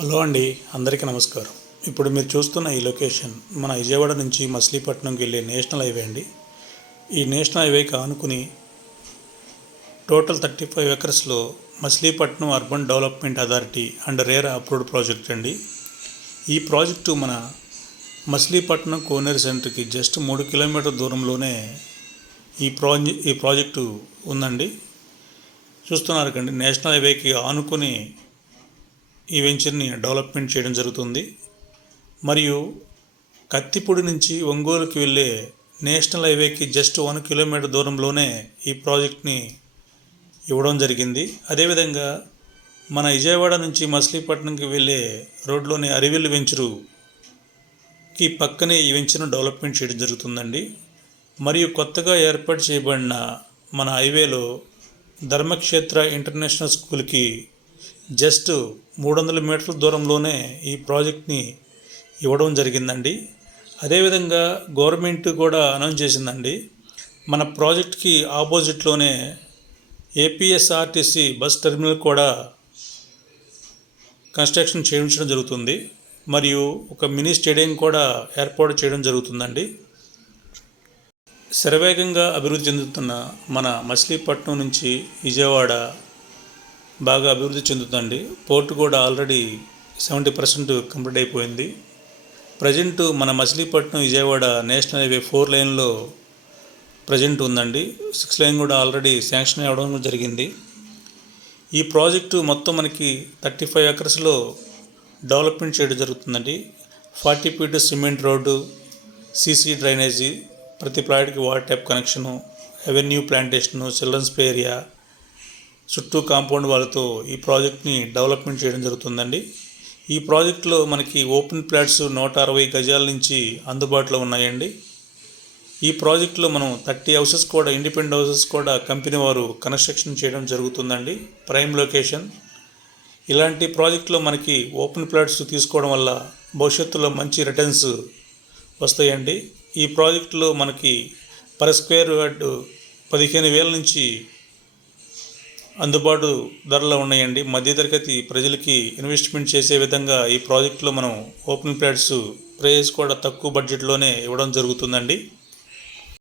Hello అండి, అందరికీ నమస్కారం. ఇప్పుడు మీరు చూస్తున్న ఈ లొకేషన్ మన విజయవాడ నుంచి మచిలీపట్నంకి వెళ్ళే నేషనల్ హైవే అండి. ఈ నేషనల్ హైవేకి ఆనుకుని టోటల్ 35 ఎకర్స్లో Machilipatnam urban development authority and RERA approved project అండి. ఈ ప్రాజెక్టు మన మచిలీపట్నం కోనేరు సెంటర్కి జస్ట్ 3 కిలోమీటర్ దూరంలోనే ఈ ప్రాజెక్టు ఉందండి. చూస్తున్నారు కండి, నేషనల్ హైవేకి ఆనుకుని ఈ వెంచర్ని డెవలప్మెంట్ చేయడం జరుగుతుంది. మరియు కత్తిపూడి నుంచి ఒంగోలుకి వెళ్ళే నేషనల్ హైవేకి జస్ట్ 1 కిలోమీటర్ దూరంలోనే ఈ ప్రాజెక్ట్ని ఇవ్వడం జరిగింది. అదేవిధంగా మన విజయవాడ నుంచి మచిలీపట్నంకి వెళ్ళే రోడ్లోని అరివిల్లు వెంచరుకి పక్కనే ఈ వెంచర్ను డెవలప్మెంట్ చేయడం జరుగుతుందండి. మరియు కొత్తగా ఏర్పాటు చేయబడిన మన హైవేలో ధర్మక్షేత్ర ఇంటర్నేషనల్ స్కూల్కి జస్ట్ 300 మీటర్ల దూరంలోనే ఈ ప్రాజెక్ట్ని ఇవ్వడం జరిగిందండి. అదేవిధంగా గవర్నమెంట్ కూడా అనౌన్స్ చేసిందండి, మన ప్రాజెక్ట్కి ఆపోజిట్లోనే ఏపీఎస్ఆర్టీసీ బస్ టెర్మినల్ కూడా కన్స్ట్రక్షన్ చేయించడం జరుగుతుంది. మరియు ఒక మినీ స్టేడియం కూడా ఏర్పాటు చేయడం జరుగుతుందండి. శరవేగంగా అభివృద్ధి చెందుతున్న మన మచిలీపట్నం నుంచి విజయవాడ బాగా అభివృద్ధి చెందుతుంది. పోర్టు కూడా ఆల్రెడీ 70% కంప్లీట్ అయిపోయింది. ప్రజెంట్ మన మచిలీపట్నం విజయవాడ నేషనల్ హైవే 4 లైన్లో ప్రజెంట్ ఉందండి. 6 లైన్ కూడా ఆల్రెడీ శాంక్షన్ అవ్వడం జరిగింది. ఈ ప్రాజెక్టు మొత్తం మనకి 35 ఎకర్స్లో డెవలప్మెంట్ చేయడం జరుగుతుందండి. 40 feet cement road, CC drainage, ప్రతి ప్లాట్కి water tap connection, avenue plantation, children's play area, చుట్టూ కాంపౌండ్ వాళ్ళతో ఈ ప్రాజెక్ట్ని డెవలప్మెంట్ చేయడం జరుగుతుందండి. ఈ ప్రాజెక్టులో మనకి ఓపెన్ ప్లాట్స్ 160 గజాల నుంచి అందుబాటులో ఉన్నాయండి. ఈ ప్రాజెక్టులో మనం 30 హౌసెస్ కూడా, ఇండిపెండెంట్ హౌసెస్ కూడా కంపెనీ వారు కన్స్ట్రక్షన్ చేయడం జరుగుతుందండి. Prime location. ఇలాంటి ప్రాజెక్టులో మనకి ఓపెన్ ప్లాట్స్ తీసుకోవడం వల్ల భవిష్యత్తులో మంచి రిటర్న్స్ వస్తాయండి. ఈ ప్రాజెక్టులో మనకి పర్ స్క్వేర్ యార్డ్ 15,000 నుంచి అందుబాటు ధరలో ఉన్నాయండి. మధ్యతరగతి ప్రజలకి ఇన్వెస్ట్మెంట్ చేసే విధంగా ఈ ప్రాజెక్టులో మనం ఓపెన్ ప్లాట్స్ ప్రైస్ కూడా తక్కువ బడ్జెట్లోనే ఇవ్వడం జరుగుతుందండి.